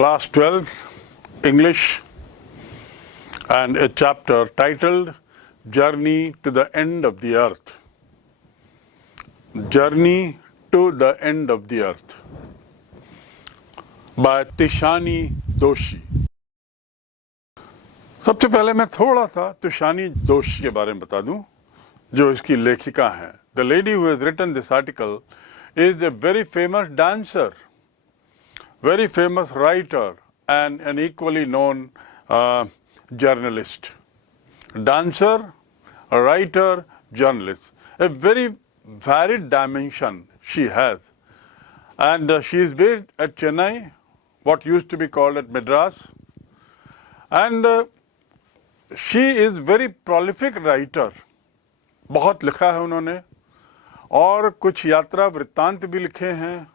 Class 12 English, and a chapter titled Journey to the End of the Earth. Journey to the End of the Earth by Tishani Doshi. सबसे पहले मैं थोड़ा सा तुषानी दोषी के बारे में बता दूं, जो इसकी लेखिका हैं. The lady who has written this article is a very famous dancer, very famous writer, and an equally known journalist. Dancer, a writer, journalist. A very varied dimension she has. And she is based at Chennai, what used to be called at Madras. And she is very prolific writer. बहुत लिखा है उन्होंने, और कुछ यात्रा वृत्तांत भी लिखे हैं,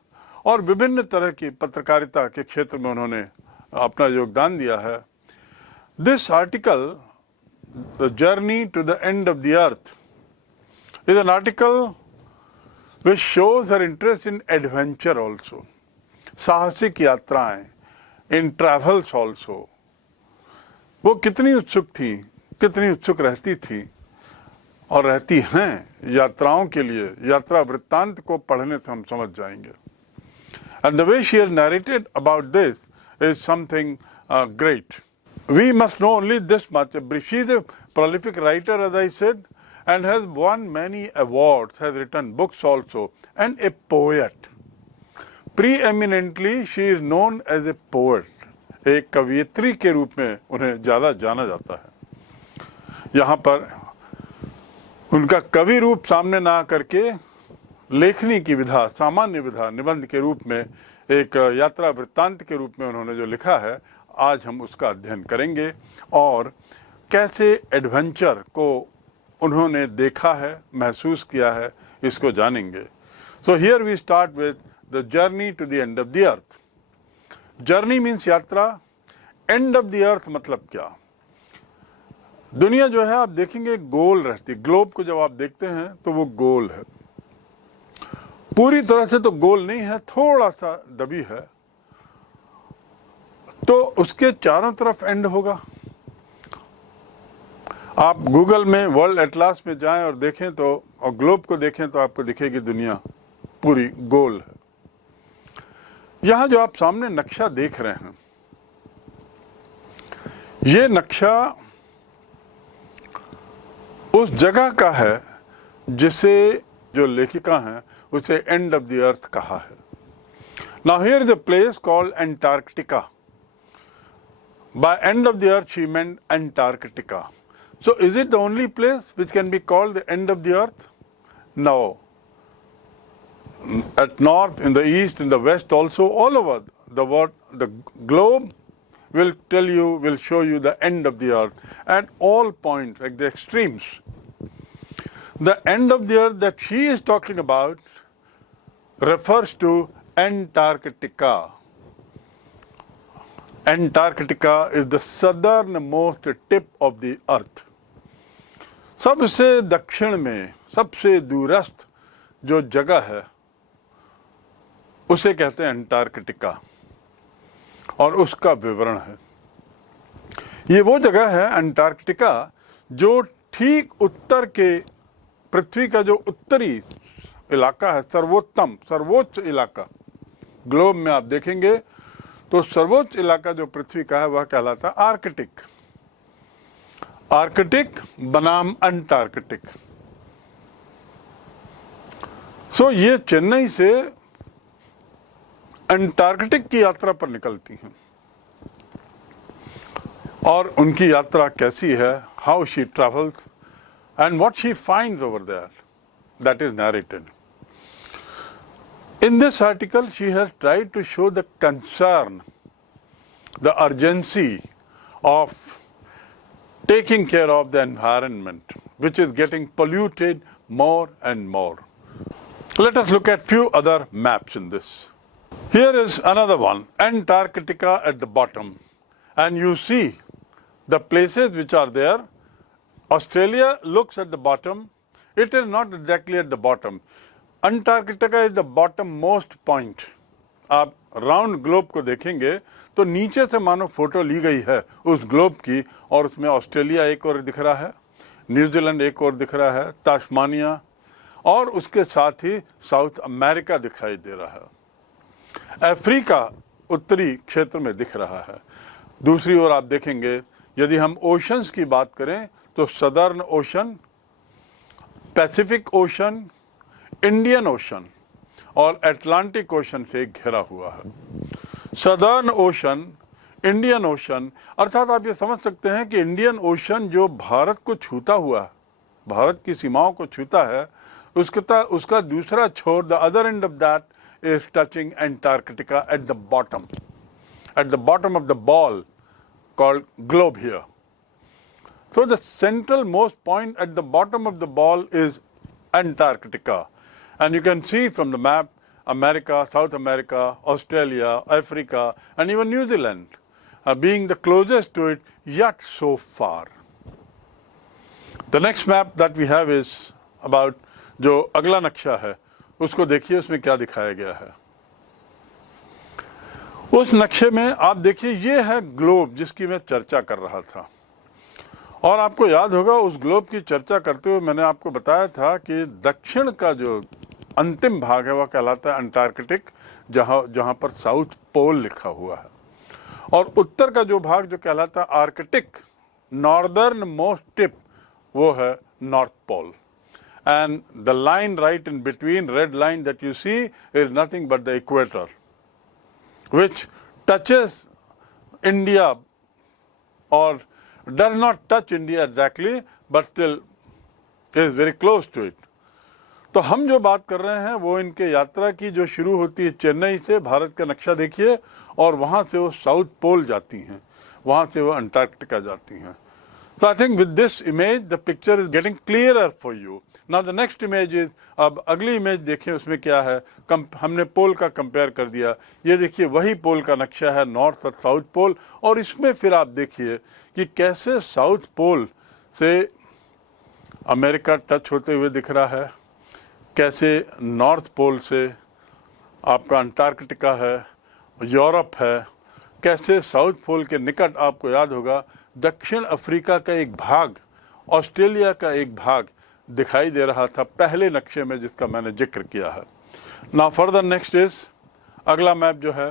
और विभिन्न तरह की पत्रकारिता के क्षेत्र में उन्होंने अपना योगदान दिया है. This article, The Journey to the End of the Earth, is an article which shows her interest in adventure also, साहसिक यात्राएं, in travels also. वो कितनी उत्सुक थी, कितनी उत्सुक रहती थी और रहती हैं यात्राओं के लिए. यात्रा वृत्तांत को पढ़ने से हम समझ जाएंगे. And the way she has narrated about this is something great. We must know only this much. She is a prolific writer, as I said, and has won many awards, has written books also, and a poet. Preeminently, she is known as a poet. एक कवियत्री के रूप में उन्हें ज़्यादा जाना जाता है. यहाँ पर उनका कवि रूप सामने ना करके लेखनी की विधा, सामान्य विधा, निबंध के रूप में, एक यात्रा वृत्तांत के रूप में उन्होंने जो लिखा है, आज हम उसका अध्ययन करेंगे और कैसे एडवेंचर को उन्होंने देखा है, महसूस किया है, इसको जानेंगे. So here we start with the journey to the end of the earth. Journey means यात्रा, एंड ऑफ द अर्थ मतलब क्या. दुनिया जो है आप देखेंगे गोल रहती. ग्लोब को जब आप देखते हैं तो वो गोल है, पूरी तरह से तो गोल नहीं है, थोड़ा सा दबी है. तो उसके चारों तरफ एंड होगा. आप गूगल में वर्ल्ड एटलास में जाएं और देखें तो, और ग्लोब को देखें तो आपको दिखेगी दुनिया पूरी गोल है. यहां जो आप सामने नक्शा देख रहे हैं, ये नक्शा उस जगह का है जिसे जो लेखिका हैं उसे एंड ऑफ द अर्थ कहा है. Now here is a place called Antarctica. By end of the earth she meant Antarctica. So is it the only place which can be called the end of the earth? No. At north, in the east, in the west also, all over the world, the globe will tell you, will show you the end of the earth at all points, like the extremes. The end of the earth that she is talking about refers to Antarctica. Antarctica is the southernmost tip of the earth. सबसे दक्षिण में, सबसे दूरस्थ जो जगह है उसे कहते हैं अंटार्कटिका, और उसका विवरण है. ये वो जगह है अंटार्कटिका जो ठीक उत्तर के, पृथ्वी का जो उत्तरी इलाका है, सर्वोच्च इलाका. ग्लोब में आप देखेंगे तो सर्वोच्च इलाका जो पृथ्वी का है वह कहलाता है आर्कटिक. आर्कटिक बनाम अंटार्कटिक. सो ये चेन्नई से अंटार्कटिक की यात्रा पर निकलती हैं, और उनकी यात्रा कैसी है, how she travels and what she finds over there, that is narrated. In this article, she has tried to show the concern, the urgency of taking care of the environment, which is getting polluted more and more. Let us look at few other maps in this. Here is another one, Antarctica at the bottom, and you see the places which are there. Australia looks at the bottom. It is not exactly at the bottom. Antarctica is the bottom most point. आप round globe को देखेंगे तो नीचे से मानो photo ली गई है उस ग्लोब की, और उसमें ऑस्ट्रेलिया एक और दिख रहा है, न्यूजीलैंड एक और दिख रहा है, तास्मानिया, और उसके साथ ही साउथ अमेरिका दिखाई दे रहा है। अफ्रीका उत्तरी क्षेत्र में दिख रहा है। दूसरी ओर आप देखेंगे, यदि हम ओशंस की बात करें तो southern ocean, Pacific ocean, Indian ocean और अटलांटिक ओशन से घिरा हुआ है। सदर्न ओशन, इंडियन ओशन, अर्थात आप ये समझ सकते हैं कि इंडियन ओशन जो भारत को छूता हुआ, भारत की सीमाओं को छूता है, उसका दूसरा छोर, the other end of that is touching Antarctica eight the bottom of the ball called globe here. So the central most point at the bottom of the ball is Antarctica, and you can see from the map America, South America, Australia, Africa and even New Zealand being the closest to it, yet so far. The next map that we have is about, जो अगला नक्शा है उसको देखिए, उसमें क्या दिखाया गया है। उस नक्शे में आप देखिए, ये है ग्लोब जिसकी मैं चर्चा कर रहा था, और आपको याद होगा उस ग्लोब की चर्चा करते हुए मैंने आपको बताया था कि दक्षिण का जो अंतिम भाग है वह कहलाता है अंटार्कटिक, जहां पर साउथ पोल लिखा हुआ है, और उत्तर का जो भाग जो कहलाता है आर्कटिक, नॉर्दर्न मोस्ट टिप, वो है north pole. And the line right in between, red line that you see, is nothing but the equator, which touches India, or does not touch India exactly, but still is very close to it. तो हम जो बात कर रहे हैं वो इनके यात्रा की जो शुरू होती है चेन्नई से, भारत का नक्शा देखिए, और वहाँ से वो साउथ पोल जाती हैं, वहाँ से वो अंटार्कटिका जाती हैं। So I think with this image the picture is getting clearer for you. Now the next image is, अब अगली इमेज देखें उसमें क्या है। हमने पोल का कंपेयर कर दिया, ये देखिए वही पोल का नक्शा है, नॉर्थ और साउथ पोल, और इसमें फिर आप देखिए कि कैसे साउथ पोल से अमेरिका टच होते हुए दिख रहा है, कैसे नॉर्थ पोल से आपका अंटार्कटिका है, यूरोप है, कैसे साउथ पोल के निकट आपको याद होगा दक्षिण अफ्रीका का एक भाग, ऑस्ट्रेलिया का एक भाग दिखाई दे रहा था पहले नक्शे में जिसका मैंने जिक्र किया है। नाउ फर्दर नेक्स्ट इज, अगला मैप जो है,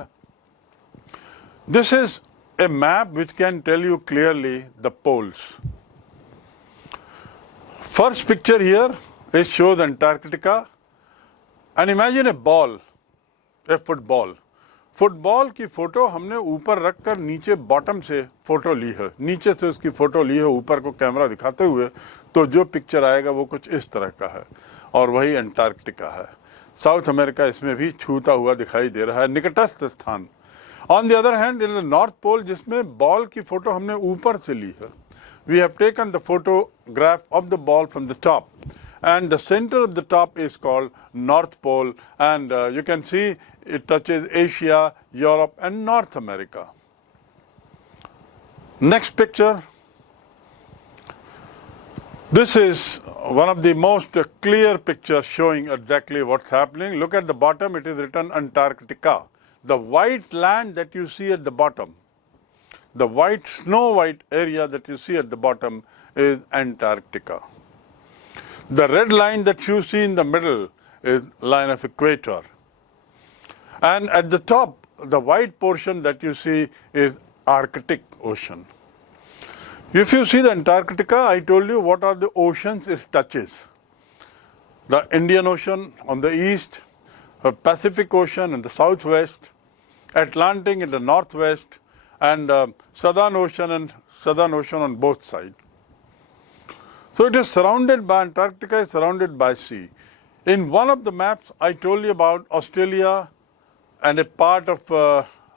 this is a map which can tell you clearly the poles. First picture here is shows Antarctica, and imagine a ball, a football की फोटो हमने ऊपर रखकर नीचे बॉटम से फोटो ली है, नीचे से उसकी फोटो ली है ऊपर को कैमरा दिखाते हुए, तो जो पिक्चर आएगा वो कुछ इस तरह का है, और वही अंटार्कटिका है। साउथ अमेरिका इसमें भी छूता हुआ दिखाई दे रहा है, निकटस्थ स्थान। On the other hand it is north pole, जिसमें बॉल की फोटो हमने ऊपर से ली है। We have taken the photograph of the ball from the top, and the center of the top is called North Pole, and you can see it touches Asia, Europe and North America. Next picture, this is one of the most clear pictures showing exactly what's happening. Look at the bottom, it is written Antarctica. The white land that you see at the bottom, the white snow white area that you see at the bottom is Antarctica. The red line that you see in the middle is line of equator, and at the top the white portion that you see is Arctic Ocean. If you see the Antarctica, I told you what are the oceans it touches. The Indian Ocean on the east, Pacific Ocean in the southwest, Atlantic in the northwest, and Southern Ocean on both sides. So it is surrounded by, Antarctica is surrounded by sea. In one of the maps I told you about Australia and a part of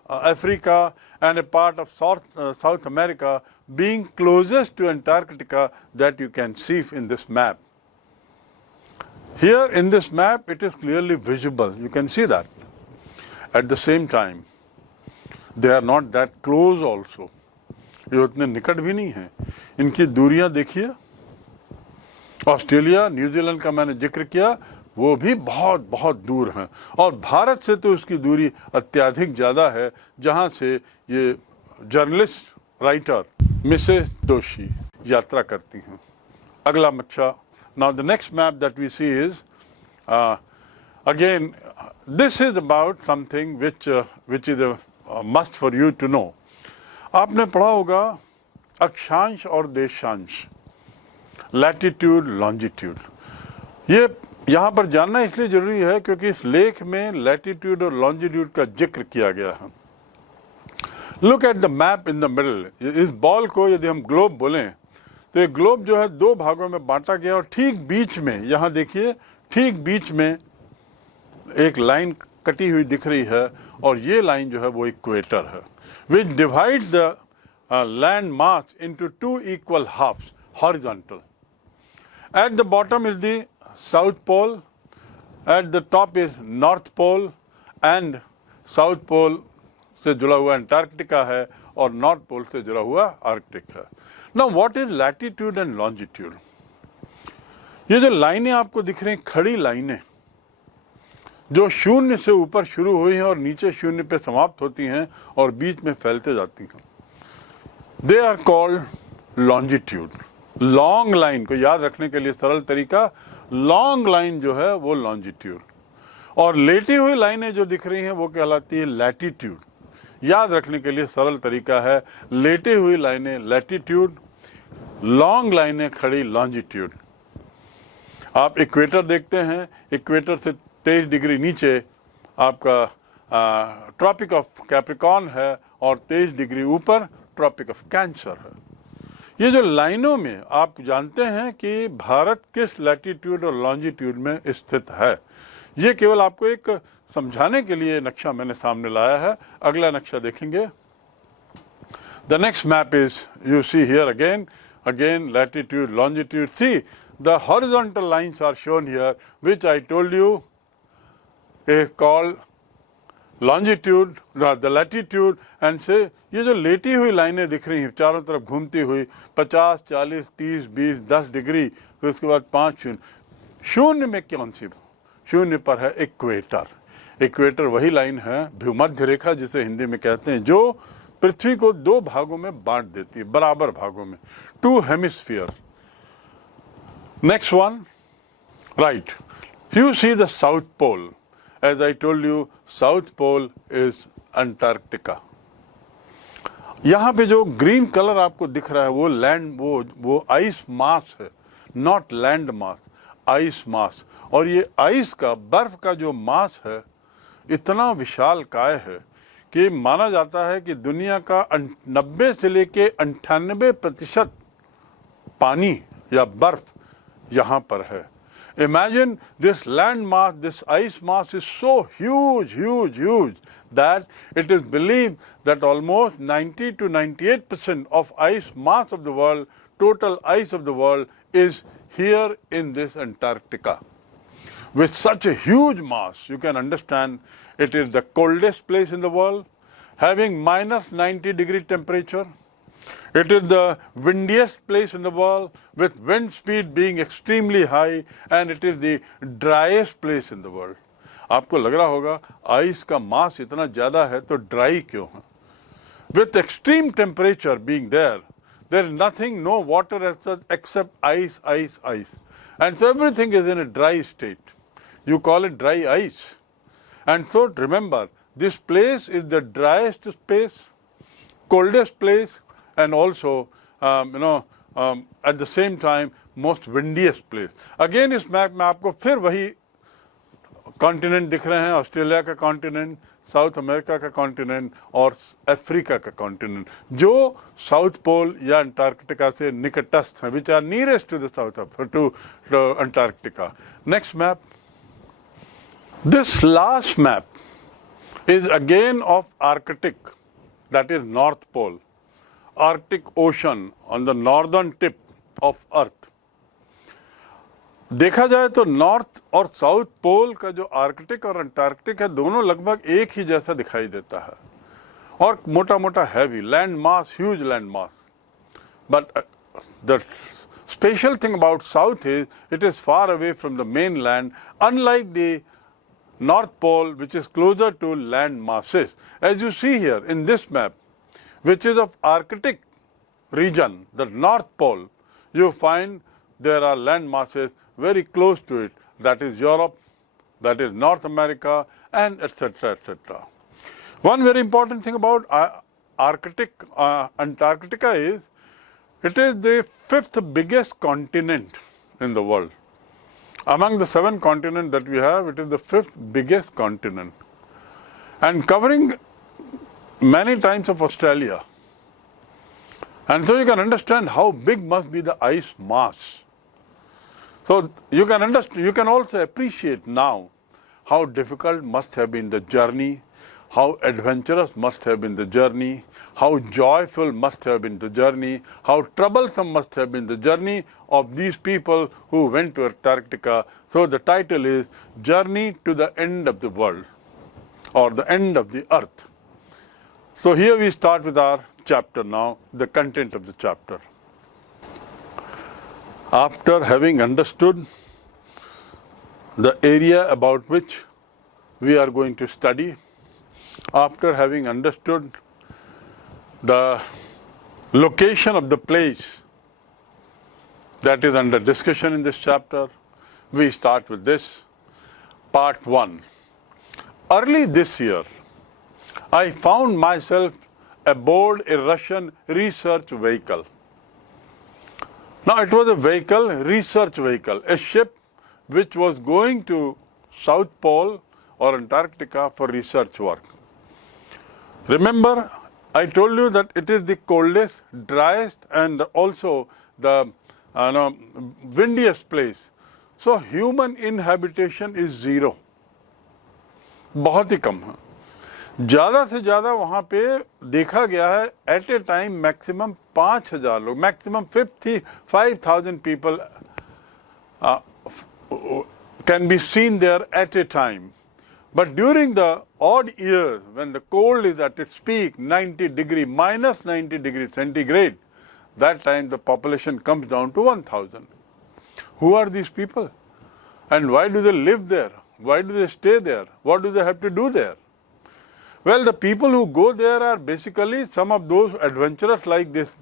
Africa and a part of South America being closest to Antarctica that you can see in this map. Here in this map it is clearly visible, you can see that. At the same time, they are not that close also. ये उतने निकट भी नहीं हैं, इनकी दूरियां देखिए। Australia, New Zealand का मैंने जिक्र किया, वो भी बहुत बहुत दूर हैं, और भारत से तो उसकी दूरी अत्यधिक ज़्यादा है, जहाँ से ये जर्नलिस्ट राइटर मिसेस दोषी यात्रा करती हैं। अगला नक्शा, now the next map that we see is again this is about something which is a must for you to know. आपने पढ़ा होगा अक्षांश और देशांश, लैटिट्यूड लॉन्जिट्यूड। ये यहाँ पर जानना इसलिए जरूरी है क्योंकि इस लेख में लैटिट्यूड और लॉन्जिट्यूड का जिक्र किया गया है। Look at the map in the middle. इस बॉल को यदि हम ग्लोब बोलें तो ये ग्लोब जो है दो भागों में बांटा गया, और ठीक बीच में, यहाँ देखिए, ठीक बीच में एक लाइन कटी हुई दिख रही है, और ये लाइन जो है वो इक्वेटर है, which divide the land mass into two equal halves horizontal. At the bottom is the south pole, at the top is north pole, and south pole से जुड़ा हुआ अंटार्कटिका है और नॉर्थ पोल से जुड़ा हुआ आर्कटिक है। Now what is latitude and longitude? ये जो लाइनें आपको दिख रही हैं, खड़ी लाइनें जो शून्य से ऊपर शुरू हुई हैं और नीचे शून्य पे समाप्त होती हैं और बीच में फैलते जाती हैं, they are called longitude. Long line को याद रखने के लिए सरल तरीका, लॉन्ग लाइन जो है वो लॉन्जिट्यूड, और लेटी हुई लाइनें जो दिख रही हैं वो कहलाती है लैटिट्यूड। याद रखने के लिए सरल तरीका है, लेटी हुई लाइनें लैटिट्यूड, लॉन्ग लाइनें खड़ी लॉन्जिट्यूड। आप इक्वेटर देखते हैं, इक्वेटर से 23 डिग्री नीचे आपका ट्रॉपिक ऑफ कैप्रिकॉर्न है और 23 डिग्री ऊपर ट्रॉपिक ऑफ कैंसर है। ये जो लाइनों में आप जानते हैं कि भारत किस लैटिट्यूड और लॉन्जिट्यूड में स्थित है, ये केवल आपको एक समझाने के लिए नक्शा मैंने सामने लाया है। अगला नक्शा देखेंगे। The next map is, you see here again latitude longitude. See the horizontal lines are shown here which I told you is called longitude, the latitude, and say ये जो लेटी हुई लाइनें दिख रही हैं चारों तरफ घूमती हुई 50, 40, 30, 20, 10 डिग्री, फिर उसके बाद 5 शून्य। शून्य में कौन सी? शून्य पर है इक्वेटर। इक्वेटर वही लाइन है, भूमध्य रेखा जिसे हिंदी में कहते हैं, जो पृथ्वी को दो भागों में बांट देती है, बराबर भागों में, two hemispheres. Next one, right, you see the south pole. As I told you, South Pole is Antarctica. यहाँ पे जो ग्रीन कलर आपको दिख रहा है वो लैंड, वो आइस मास है, नॉट लैंड मास, आइस मास। और ये आइस का, बर्फ का जो मास है इतना विशाल काय है कि माना जाता है कि दुनिया का 90 से लेके 98% पानी या बर्फ यहाँ पर है। Imagine this land mass, this ice mass is so huge that it is believed that almost 90 to 98% of ice mass of the world, total ice of the world, is here in this Antarctica. With such a huge mass, you can understand it is the coldest place in the world, having minus 90 degree temperature. It is the windiest place in the world, with wind speed being extremely high, and it is the driest place in the world. आपको लग रहा होगा ice का मास इतना ज़्यादा है तो dry क्यों है? With extreme temperature being there, there is nothing, no water as such except ice. And so everything is in a dry state. You call it dry ice. And so remember, this place is the driest place, coldest place, and also, at the same time, most windiest place. Again, इस map में आपको फिर वही continent दिख रहे हैं, Australia का continent, South America का कॉन्टिनेंट और अफ्रीका का कॉन्टिनेंट, जो साउथ पोल या अंटार्कटिका से निकटस्थ हैं, which are nearest to the south to Antarctica. Next map, this last map is again of Arctic, that is north pole, Arctic Ocean on the northern tip of Earth. देखा जाए तो north और south pole का जो Arctic और Antarctic है, दोनों लगभग एक ही जैसा दिखाई देता है और मोटा मोटा heavy land mass, huge land mass, but the special thing about South is it is far away from the mainland, unlike the North Pole, which is closer to land masses. As you see here in this map, which is of Arctic region, the North Pole, you find there are land masses very close to it. That is Europe, that is North America, and etc. etc. One very important thing about Antarctica is it is the 5th biggest continent in the world. Among the 7 continents that we have, it is the 5th biggest continent, and covering many times of Australia. And so you can understand how big must be the ice mass. So you can also appreciate now how difficult must have been the journey, how adventurous must have been the journey, how joyful must have been the journey, how troublesome must have been the journey of these people who went to Antarctica. So the title is Journey to the End of the World, or the End of the Earth. So here we start with our chapter now, the content of the chapter. After having understood the area about which we are going to study, after having understood the location of the place that is under discussion in this chapter, we start with this, part 1. Early this year, I found myself aboard a Russian research vehicle. Now it was a vehicle, research vehicle, a ship which was going to South Pole or Antarctica for research work. Remember, I told you that it is the coldest, driest, and also the windiest place. So human inhabitation is 0. बहुत ही कम है. ज़्यादा से ज़्यादा वहाँ पे देखा गया है at a time maximum 5,000 लोग, maximum 5,000 people can be seen there at a time. But during the odd years, when the cold is at its peak, 90 degree, minus 90 degrees centigrade, that time the population comes down to 1,000. Who are these people? And why do they live there? Why do they stay there? What do they have to do there? Well, the people who go there are basically some of those adventurers like this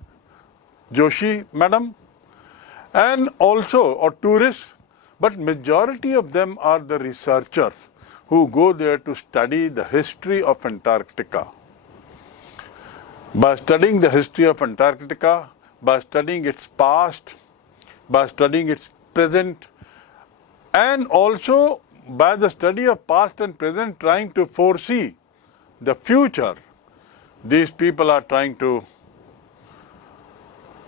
Joshi madam, and also or tourists, but majority of them are the researchers who go there to study the history of Antarctica. By studying the history of Antarctica, by studying its past, by studying its present, and also by the study of past and present, trying to foresee the future, these people are trying to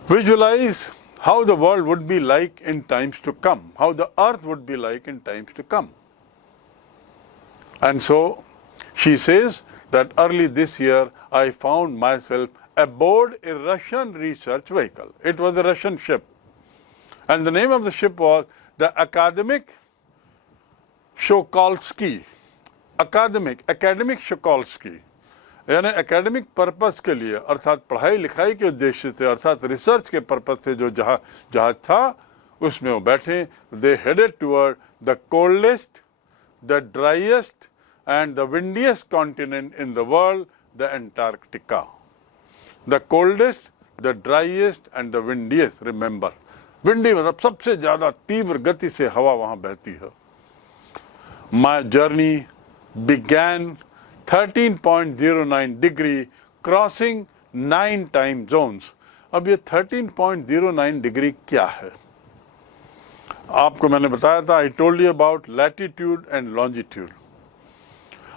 visualize how the world would be like in times to come, how the earth would be like in times to come. And so she says that early this year I found myself aboard a Russian research vehicle. It was a Russian ship. And the name of the ship was the Academic Shokolsky. Academic Shokolsky. यानी academic purpose के लिए, अर्थात पढ़ाई लिखाई के उद्देश्य से, अर्थात रिसर्च के पर्पस से जो जहाज था उसमें वो बैठे. They headed toward the coldest, the driest and the windiest continent in the world, the Antarctica. The coldest, the driest and the windiest, remember. Windy मतलब सबसे ज़्यादा तीव्र गति से हवा वहाँ बहती है. My journey began 13.09 degree, crossing 9 time zones. अब ये 13.09 degree क्या है? आपको मैंने बताया था, I told you about latitude and longitude.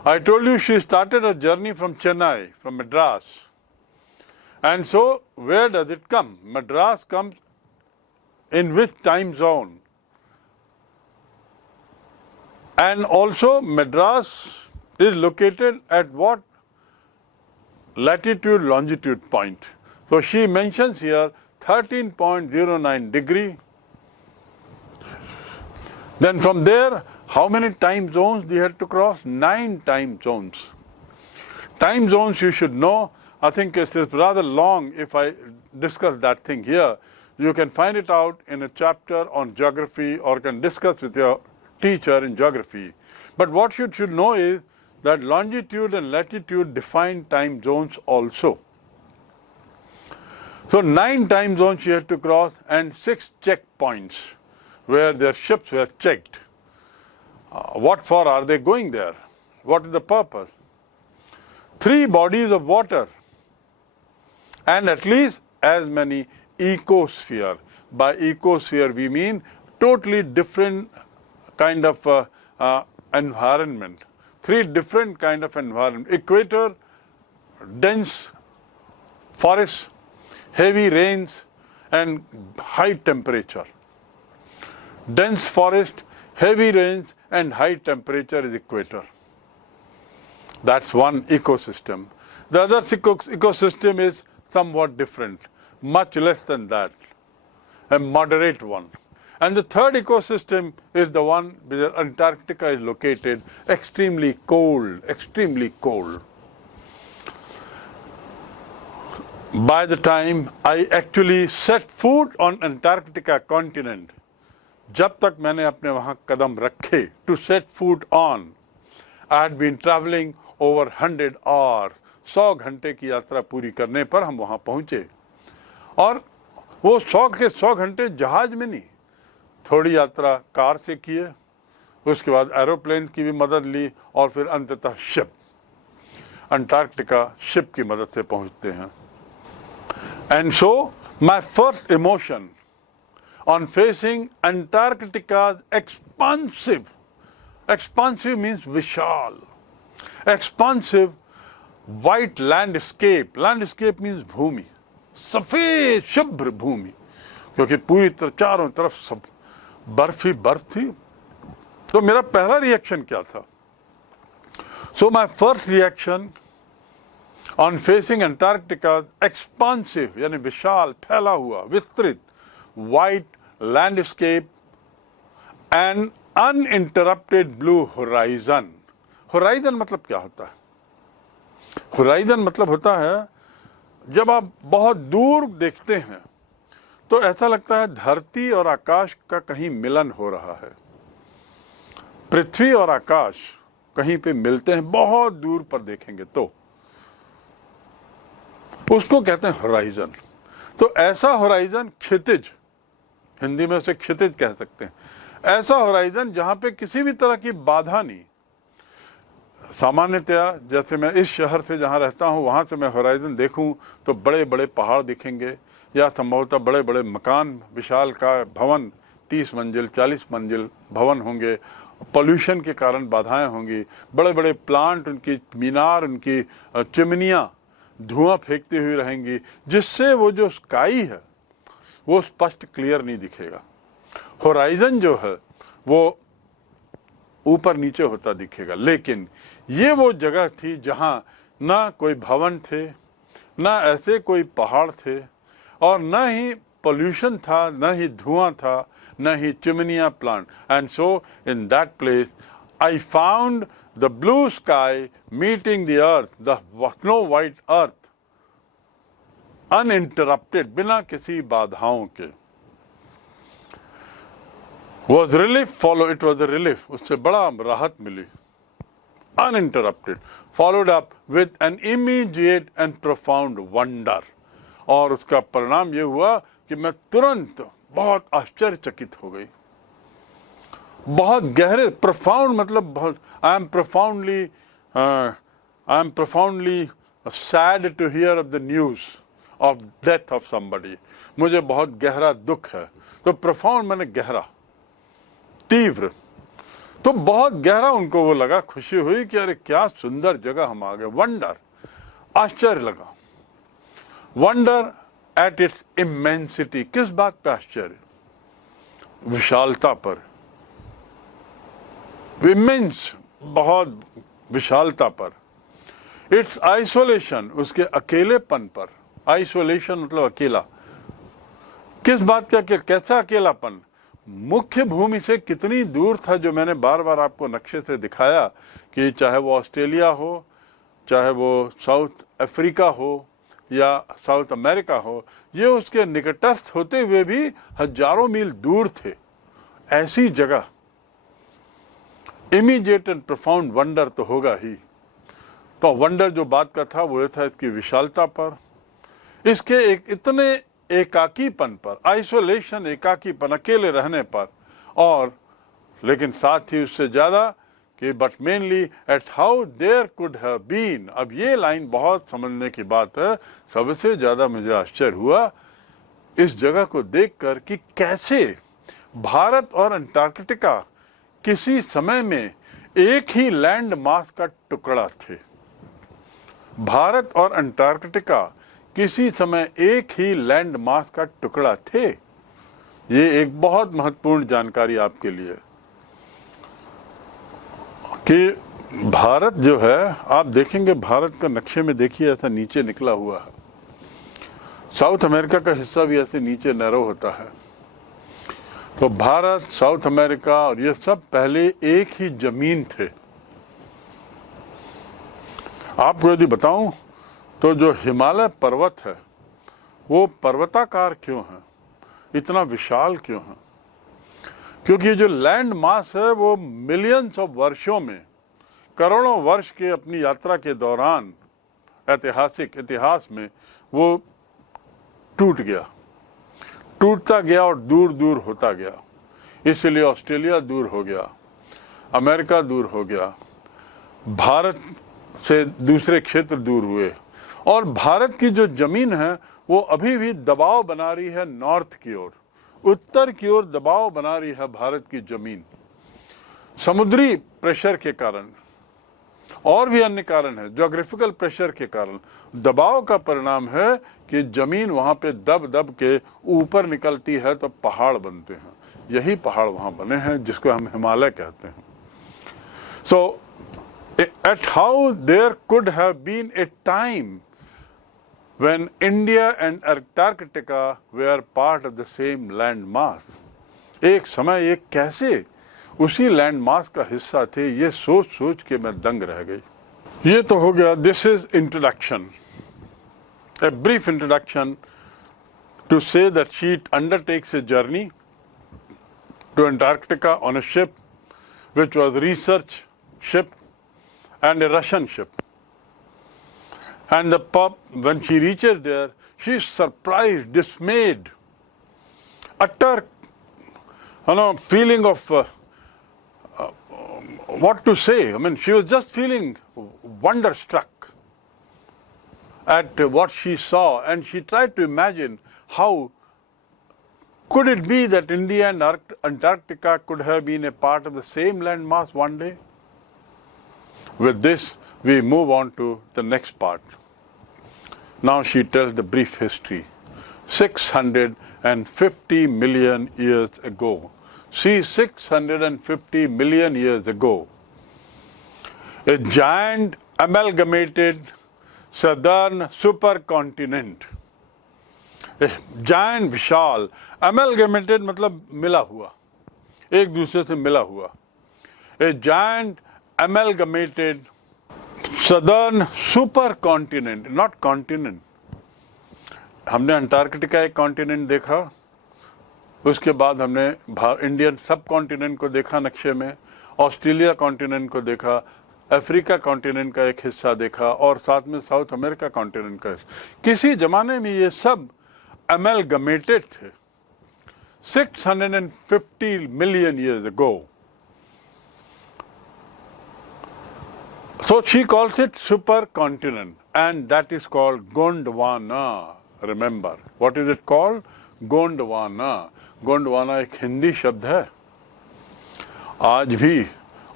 I told you she started her journey from Chennai, from Madras. And so, where does it come? Madras comes in which time zone? And also, Madras is located at what latitude, longitude point. So she mentions here 13.09 degree. Then from there, how many time zones they had to cross? 9 time zones. Time zones you should know. I think it is rather long if I discuss that thing here. You can find it out in a chapter on geography or can discuss with your teacher in geography. But what you should know is that longitude and latitude define time zones also. So 9 time zones you had to cross and 6 checkpoints where their ships were checked. What for are they going there? What is the purpose? 3 bodies of water and at least as many ecosphere. By ecosphere we mean totally different kind of environment. 3 different kind of environment. Equator, dense forests, heavy rains and high temperature. Dense forest, heavy rains and high temperature is equator. That's one ecosystem. The other ecosystem is somewhat different, much less than that, a moderate one. And the third ecosystem is the one where Antarctica is located, extremely cold, extremely cold. By the time I actually set foot on Antarctica continent, जब तक मैंने अपने वहाँ कदम रखे, to set foot on, I had been traveling over 100 hours. 100 घंटे की यात्रा पूरी करने पर हम वहाँ पहुँचे और वो 100 के 100 घंटे जहाज में नहीं, थोड़ी यात्रा कार से किए, उसके बाद एरोप्लेन की भी मदद ली और फिर अंततः शिप, अंटार्कटिका शिप की मदद से पहुँचते हैं. And so my first emotion on facing Antarctica's expansive means vishal, expansive white landscape means भूमि, सफेद शुभ्र भूमि, क्योंकि पूरी चारों तरफ सब बर्फ थी. तो मेरा पहला रिएक्शन क्या था? So my first reaction on facing Antarctica's expansive यानी विशाल, फैला हुआ, विस्तृत white landscape and uninterrupted blue horizon. Horizon मतलब क्या होता है? Horizon मतलब होता है जब आप बहुत दूर देखते हैं तो ऐसा लगता है धरती और आकाश का कहीं मिलन हो रहा है. पृथ्वी और आकाश कहीं पे मिलते हैं, बहुत दूर पर देखेंगे तो उसको कहते हैं होराइजन. तो ऐसा होराइजन, क्षितिज, हिंदी में उसे क्षितिज कह सकते हैं, ऐसा होराइजन जहां पे किसी भी तरह की बाधा नहीं. सामान्यतया जैसे मैं इस शहर से जहां रहता हूं वहां से मैं होराइजन देखूं तो बड़े बड़े पहाड़ दिखेंगे या संभवतः बड़े बड़े मकान, विशाल का भवन, 30 मंजिल 40 मंजिल भवन होंगे. पोल्यूशन के कारण बाधाएं होंगी, बड़े बड़े प्लांट, उनकी मीनार, उनकी चिमनियाँ धुआं फेंकती हुई रहेंगी, जिससे वो जो स्काई है वो स्पष्ट क्लियर नहीं दिखेगा. होराइजन जो है वो ऊपर नीचे होता दिखेगा. लेकिन ये वो जगह थी जहां ना कोई भवन थे, ना ऐसे कोई पहाड़ थे और ना ही पोल्यूशन था, ना ही धुआं था, ना ही चिमनियां, plant. And so in that place I found the blue sky meeting the earth, the snow white earth, uninterrupted, बिना किसी बाधाओं के. Was relief follow, it was a relief, उससे बड़ा राहत मिली. Uninterrupted, followed up with an immediate and profound wonder. और उसका परिणाम ये हुआ कि मैं तुरंत बहुत आश्चर्यचकित हो गई. बहुत गहरे, profound मतलब बहुत, I am profoundly sad to hear of the news of death of somebody. मुझे बहुत गहरा दुख है. तो profound मैंने गहरा, तीव्र, तो बहुत गहरा उनको वो लगा, खुशी हुई कि अरे क्या सुंदर जगह हम आ गए. वंडर, आश्चर्य लगा. Wonder at its immensity. किस बात पे आश्चर्य? विशालता पर. इमेंस, बहुत विशालता पर. इट्स आइसोलेशन, उसके अकेलेपन पर. आइसोलेशन मतलब अकेला. किस बात का, कैसा अकेलापन? मुख्य भूमि से कितनी दूर था, जो मैंने बार बार आपको नक्शे से दिखाया कि चाहे वो ऑस्ट्रेलिया हो, चाहे वो साउथ अफ्रीका हो या साउथ अमेरिका हो, ये उसके निकटस्थ होते हुए भी हजारों मील दूर थे। ऐसी जगह इमीडिएट एंड प्रोफाउंड वंडर तो होगा ही। तो वंडर जो बात का था वो ये था इसकी विशालता पर, इसके एक इतने एकाकीपन पर, आइसोलेशन, एकाकीपन, अकेले रहने पर, और लेकिन साथ ही उससे ज़्यादा कि but mainly at how there could have been. अब ये लाइन बहुत समझने की बात है। सबसे ज़्यादा मुझे आश्चर्य हुआ इस जगह को देखकर कि कैसे भारत और अंटार्कटिका किसी समय में एक ही लैंड मास का टुकड़ा थे। भारत और अंटार्कटिका किसी समय एक ही लैंड मास का टुकड़ा थे। ये एक बहुत महत्वपूर्ण जानकारी आपके लिए कि भारत जो है, आप देखेंगे भारत का नक्शे में देखिए ऐसा नीचे निकला हुआ है। साउथ अमेरिका का हिस्सा भी ऐसे नीचे नैरो होता है। तो भारत, साउथ अमेरिका और ये सब पहले एक ही जमीन थे। आपको यदि बताऊं तो जो हिमालय पर्वत है वो पर्वताकार क्यों है, इतना विशाल क्यों है? क्योंकि जो लैंड मास है वो मिलियंस ऑफ वर्षों में, करोड़ों वर्ष के अपनी यात्रा के दौरान ऐतिहासिक इतिहास में वो टूट गया, टूटता गया और दूर दूर होता गया। इसलिए ऑस्ट्रेलिया दूर हो गया, अमेरिका दूर हो गया, भारत से दूसरे क्षेत्र दूर हुए, और भारत की जो जमीन है वो अभी भी दबाव बना रही है नॉर्थ की ओर, उत्तर की ओर दबाव बना रही है भारत की जमीन। समुद्री प्रेशर के कारण और भी अन्य कारण है, ज्योग्राफिकल प्रेशर के कारण दबाव का परिणाम है कि जमीन वहां पे दब दब के ऊपर निकलती है तो पहाड़ बनते हैं। यही पहाड़ वहां बने हैं जिसको हम हिमालय कहते हैं। So at how there could have been a time when India and Antarctica were part of the same land mass। एक समय एक कैसे उसी लैंड मास का हिस्सा थे, ये सोच सोच के मैं दंग रह गई। ये तो हो गया, this is introduction, a brief introduction to say that she undertakes a journey to Antarctica on a ship which was research ship and a Russian ship। And the pup, when she reaches there, she is surprised, dismayed, utter, feeling of what to say. I mean, she was just feeling wonderstruck at what she saw, and she tried to imagine how could it be that India and Antarctica could have been a part of the same land mass one day. With this, we move on to the next part. Now she tells the brief history. 650 million years ago. See, 650 million years ago, a giant amalgamated southern supercontinent, a giant Vishal, amalgamated मतलब मिला हुआ, एक दूसरे से मिला हुआ, a giant amalgamated southern super continent, not continent. हमने Antarctica एक कॉन्टिनेंट देखा, उसके बाद हमने इंडियन सब कॉन्टिनेंट को देखा नक्शे में, ऑस्ट्रेलिया कॉन्टिनेंट को देखा, अफ्रीका कॉन्टिनेंट का एक हिस्सा देखा, और साथ में साउथ अमेरिका कॉन्टिनेंट का हिस्सा। किसी जमाने में ये सब अमेलगमेटेड थे। 650 million years ago। So she calls it supercontinent, and that is called Gondwana। Remember, what is it called? Gondwana। Gondwana एक हिंदी शब्द है। आज भी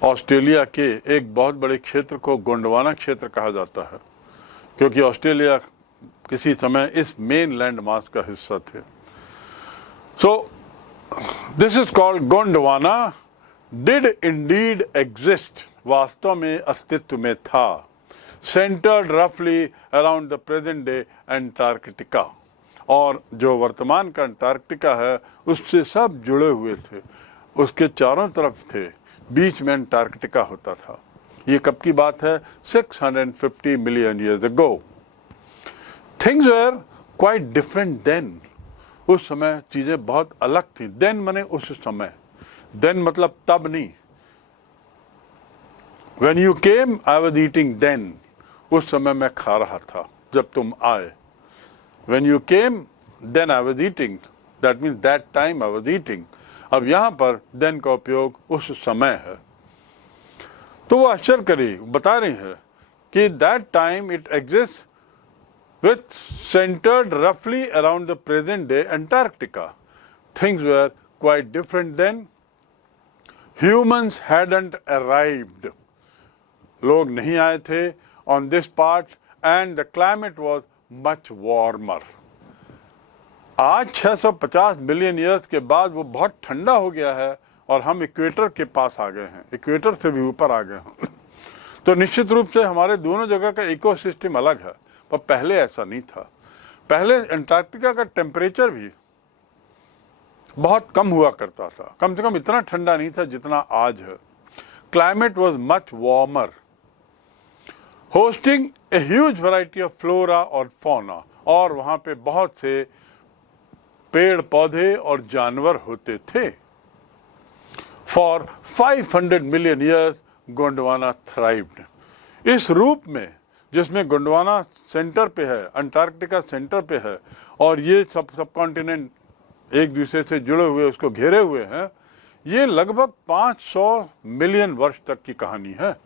ऑस्ट्रेलिया के एक बहुत बड़े क्षेत्र को गोंडवाना क्षेत्र कहा जाता है, क्योंकि ऑस्ट्रेलिया किसी समय इस मेन लैंड मास का हिस्सा थे। So this is called Gondwana. Did Indeed exist, वास्तव में अस्तित्व में था। सेंटर्ड रफली around the present day Antarctica, और जो वर्तमान का अंटार्कटिका है उससे सब जुड़े हुए थे, उसके चारों तरफ थे, बीच में अंटार्कटिका होता था। ये कब की बात है? 650 million years ago। Things were quite different then. उस समय चीजें बहुत अलग थी। देन माने उस समय, देन मतलब तब नहीं। When you came, I was eating then. उस समय मैं खा रहा था जब तुम आए। When you came, then I was eating. That means that time I was eating. अब यहाँ पर then का उपयोग उस समय है। तो वो आश्चर्य करी, बता रही है कि that time it exists with centered roughly around the present day Antarctica. Things were quite different then. Humans hadn't arrived. लोग नहीं आए थे on this part and the climate was much warmer. आज 650 मिलियन ईयर्स के बाद वो बहुत ठंडा हो गया है और हम इक्वेटर के पास आ गए हैं, इक्वेटर से भी ऊपर आ गए हैं। तो निश्चित रूप से हमारे दोनों जगह का इकोसिस्टम अलग है, पर पहले ऐसा नहीं था। पहले अंटार्कटिका का टेम्परेचर भी बहुत कम हुआ करता था, कम से कम इतना ठंडा नहीं था जितना आज है। Climate was much warmer, hosting a huge variety of flora और फौना, और वहां पे बहुत से पेड़ पौधे और जानवर होते थे। For 500 million years Gondwana thrived. इस रूप में जिसमें गोंडवाना सेंटर पे है, अंटार्कटिका सेंटर पे है, और ये सब कॉन्टिनेंट एक दूसरे से जुड़े हुए उसको घेरे हुए हैं, ये लगभग 500 मिलियन वर्ष तक की कहानी है।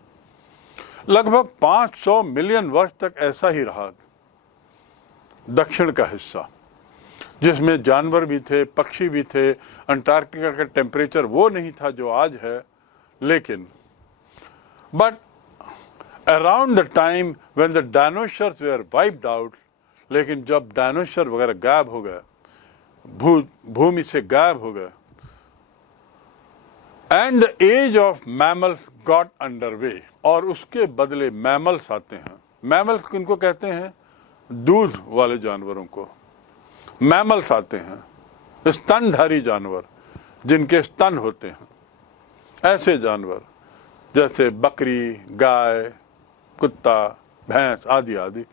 लगभग 500 मिलियन वर्ष तक ऐसा ही रहा। दक्षिण का हिस्सा जिसमें जानवर भी थे, पक्षी भी थे। अंटार्कटिका का टेम्परेचर वो नहीं था जो आज है, लेकिन but around the time when the dinosaurs were wiped out, लेकिन जब डायनासोर वगैरह गायब हो गए, भूमि से गायब हो गए, and the age of mammals got under way, और उसके बदले मैमल्स आते हैं। मैमल्स किनको कहते हैं? दूध वाले जानवरों को मैमल्स आते हैं, स्तनधारी जानवर जिनके स्तन होते हैं। ऐसे जानवर जैसे बकरी, गाय, कुत्ता, भैंस आदि आदि,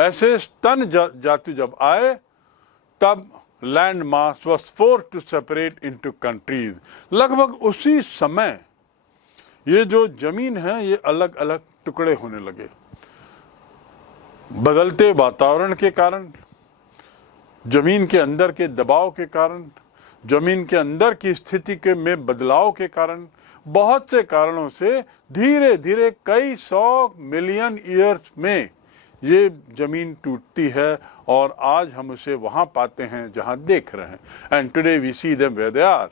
ऐसे स्तन जाति जब आए, तब land mass was forced to separate into countries. लगभग उसी समय ये जो जमीन है ये अलग अलग टुकड़े होने लगे। बदलते वातावरण के कारण, जमीन के अंदर के दबाव के कारण, जमीन के अंदर की स्थिति के में बदलाव के कारण, बहुत से कारणों से धीरे धीरे कई 100 मिलियन ईयर्स में ये जमीन टूटती है, और आज हम उसे वहां पाते हैं जहां देख रहे हैं। And today we see them where they are.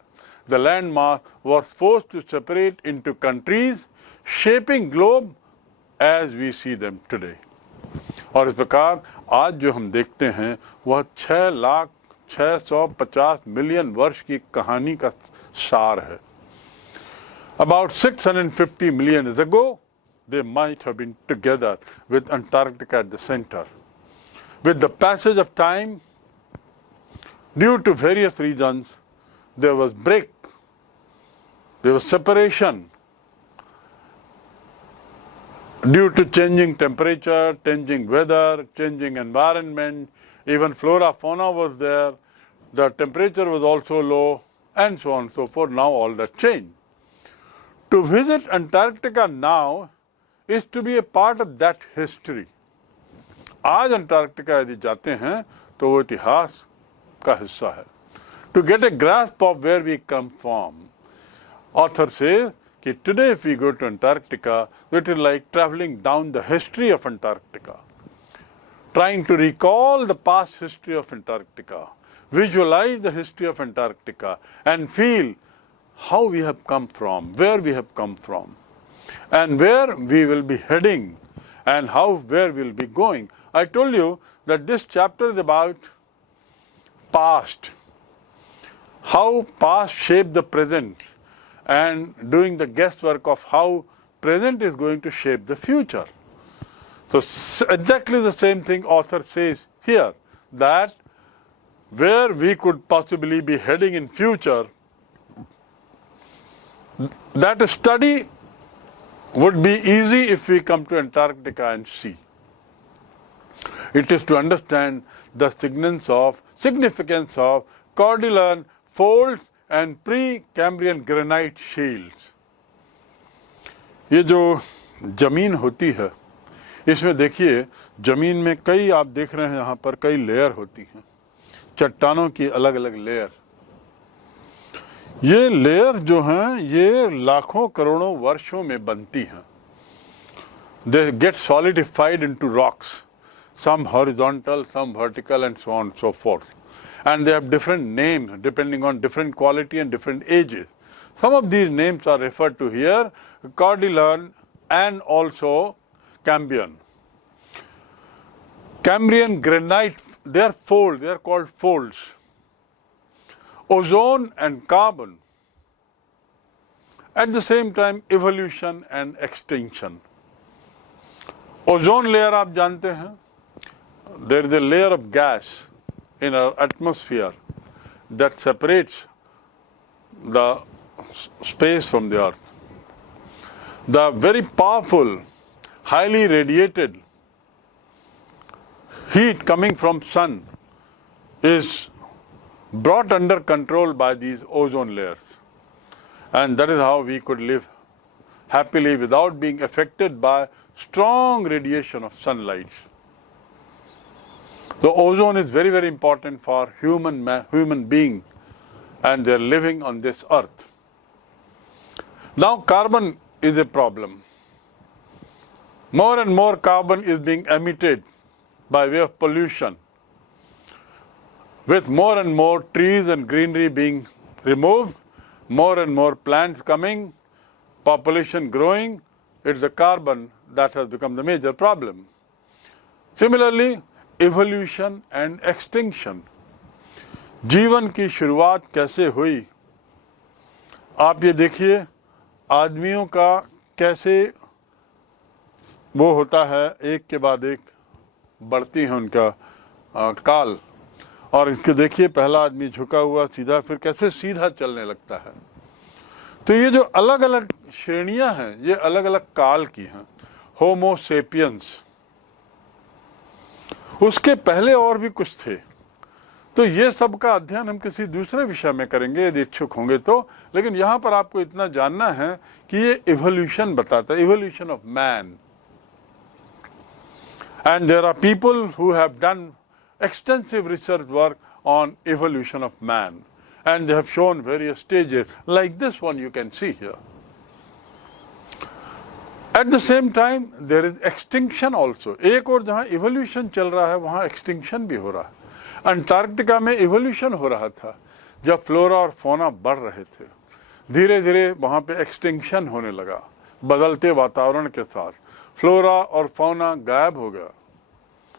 The land mass was forced to separate into countries, shaping globe as we see them today. और इस प्रकार आज जो हम देखते हैं वह 6,650 मिलियन वर्ष की कहानी का सार है। About 650 million years ago, they might have been together with Antarctica at the center. With the passage of time, due to various reasons, there was break, there was separation, due to changing temperature, changing weather, changing environment. Even flora, fauna was there, the temperature was also low, and so on and so forth. Now all that changed. To visit Antarctica now is to be a part of that history. आज Antarctica यदि जाते हैं तो वो इतिहास का हिस्सा है। To get a grasp of where we come from. Author says कि today if we go to Antarctica, it is like traveling down the history of Antarctica, trying to recall the past history of Antarctica, visualize the history of Antarctica, and feel how we have come from, where we have come from, and where we will be heading, and where we will be going. I told you that this chapter is about past, how past shaped the present, and doing the guesswork of how present is going to shape the future. So exactly the same thing author says here, that where we could possibly be heading in future, that study would be easy if we come to Antarctica and see. It is to understand the significance of Cordilleran folds and pre-Cambrian granite shields. ये जो जमीन होती है, इसमें देखिए जमीन में कई, आप देख रहे हैं यहाँ पर कई लेयर होती हैं, चट्टानों की अलग अलग लेयर। ये लेयर जो हैं ये लाखों करोड़ों वर्षों में बनती हैं। They get solidified into rocks, some horizontal, some vertical, and so on and so forth. And they have different names depending on different quality and different ages. Some of these names are referred to here, Cordilleran and also Cambrian. Cambrian granite, they are folds, they are called folds. Ozone and carbon. At the same time, evolution and extinction. Ozone layer आप जानते हैं, there is a layer of gas in our atmosphere that separates the space from the earth. The very powerful, highly radiated heat coming from sun is brought under control by these ozone layers, and that is how we could live happily without being affected by strong radiation of sunlight. The ozone is very, very important for human being, and they are living on this earth. Now carbon is a problem. More and more carbon is being emitted by way of pollution. With more and more trees and greenery being removed, more and more plants coming, population growing, it's the carbon that has become the major problem. Similarly, evolution and extinction. जीवन की शुरुआत कैसे हुई? आप ये देखिए, आदमियों का कैसे वो होता है, एक के बाद एक बढ़ती है उनका काल। और इसके देखिए, पहला आदमी झुका हुआ सीधा, फिर कैसे सीधा चलने लगता है। तो ये जो अलग अलग श्रेणियां हैं, ये अलग अलग काल की हैं। होमो सेपियंस, उसके पहले और भी कुछ थे। तो ये सब का अध्ययन हम किसी दूसरे विषय में करेंगे यदि इच्छुक होंगे तो। लेकिन यहाँ पर आपको इतना जानना है कि ये इवोल्यूशन बताता है, evolution of man. And there are people who have done extensive research work on evolution of man, and they have shown various stages like this one you can see here. At the same time there is extinction also. एक और जहाँ evolution चल रहा है वहाँ extinction भी हो रहा है। अंटार्कटिका में evolution हो रहा था जब फ्लोरा और फौना बढ़ रहे थे, धीरे धीरे वहाँ पे extinction होने लगा। बदलते वातावरण के साथ फ्लोरा और फौना गायब हो गया,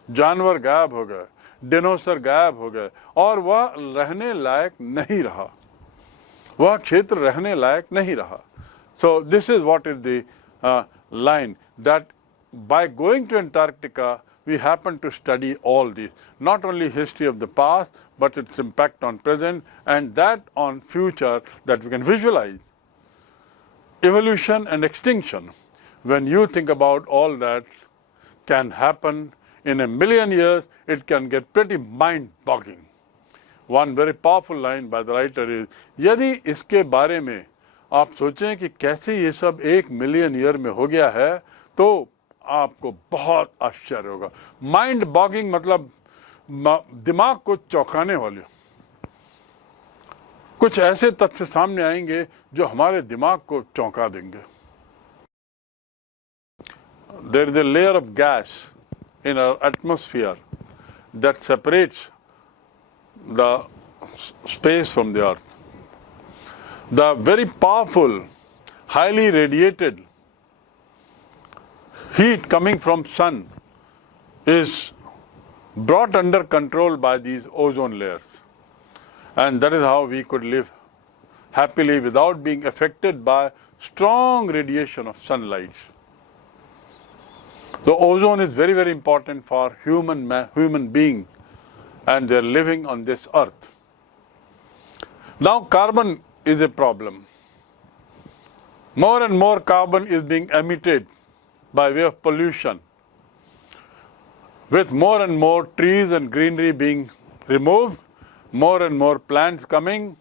जानवर गायब हो गए, डिनोसर गायब हो गए, और वह रहने लायक नहीं रहा, वह क्षेत्र रहने लायक नहीं रहा। So this is what is the line that by going to Antarctica we happen to study all this, not only history of the past but its impact on present and that on future that we can visualize. Evolution and extinction, when you think about all that can happen in a million years, it can get pretty mind-boggling. One very powerful line by the writer is, यदि इसके बारे में आप सोचें कि कैसे ये सब 1 मिलियन ईयर में हो गया है तो आपको बहुत आश्चर्य होगा। माइंड बॉगिंग मतलब दिमाग को चौंकाने वाले कुछ ऐसे तथ्य सामने आएंगे जो हमारे दिमाग को चौंका देंगे। There is a layer of gas in our atmosphere that separates the space from the earth. The very powerful, highly radiated heat coming from sun is brought under control by these ozone layers, and that is how we could live happily without being affected by strong radiation of sunlight. So ozone is very, very important for human being, and they are living on this earth. Now carbon is a problem. More and more carbon is being emitted by way of pollution. with more and more trees and greenery being removed, more and more plants coming,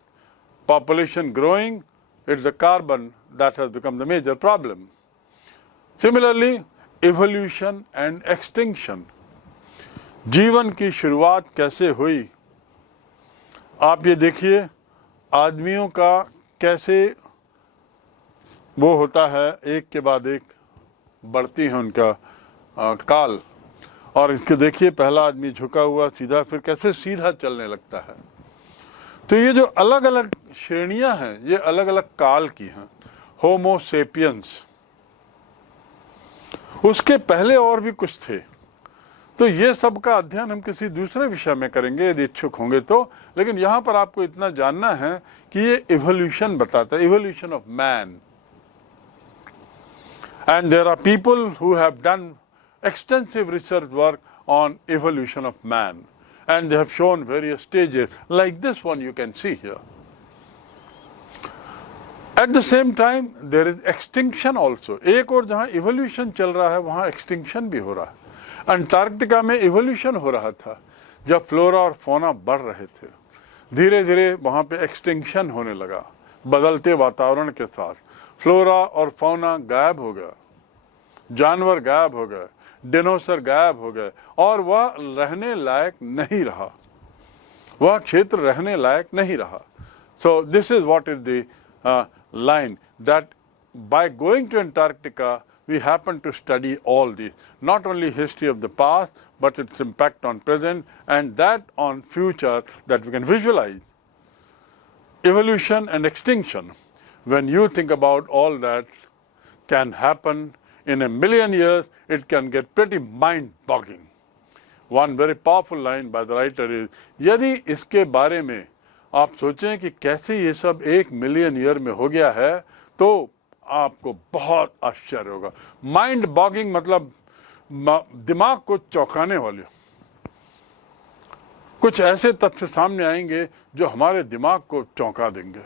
population growing, it's the carbon that has become the major problem. Similarly, evolution and extinction. जीवन की शुरुआत कैसे हुई? आप ये देखिए, आदमियों का कैसे वो होता है, एक के बाद एक बढ़ती है उनका काल। और इसके देखिए, पहला आदमी झुका हुआ सीधा, फिर कैसे सीधा चलने लगता है। तो ये जो अलग अलग श्रेणियां हैं, ये अलग अलग काल की हैं। होमो सेपियंस, उसके पहले और भी कुछ थे। तो ये सब का अध्ययन हम किसी दूसरे विषय में करेंगे यदि इच्छुक होंगे तो। लेकिन यहाँ पर आपको इतना जानना है कि ये इवोल्यूशन बताता है, evolution of man. And there are people who have done extensive research work on evolution of man, and they have shown various stages like this one you can see here. At the same time there is extinction also. एक और जहाँ evolution चल रहा है वहाँ extinction भी हो रहा है। अंटार्कटिका में evolution हो रहा था जब फ्लोरा और फौना बढ़ रहे थे। धीरे धीरे वहाँ पे extinction होने लगा, बदलते वातावरण के साथ फ्लोरा और फौना गायब हो गया, जानवर गायब हो गए, डिनोसर गायब हो गए, और वह रहने लायक नहीं रहा, वह क्षेत्र रहने लायक नहीं रहा। So this is what is the line that by going to Antarctica we happen to study all this, not only history of the past but its impact on present and that on future that we can visualize. Evolution and extinction, when you think about all that can happen in a million years, it can get pretty mind-boggling. One very powerful line by the writer is, यदि इसके बारे में आप सोचें कि कैसे ये सब 1 मिलियन ईयर में हो गया है तो आपको बहुत आश्चर्य होगा। माइंड बॉगिंग मतलब दिमाग को चौंकाने वाले कुछ ऐसे तथ्य सामने आएंगे जो हमारे दिमाग को चौंका देंगे।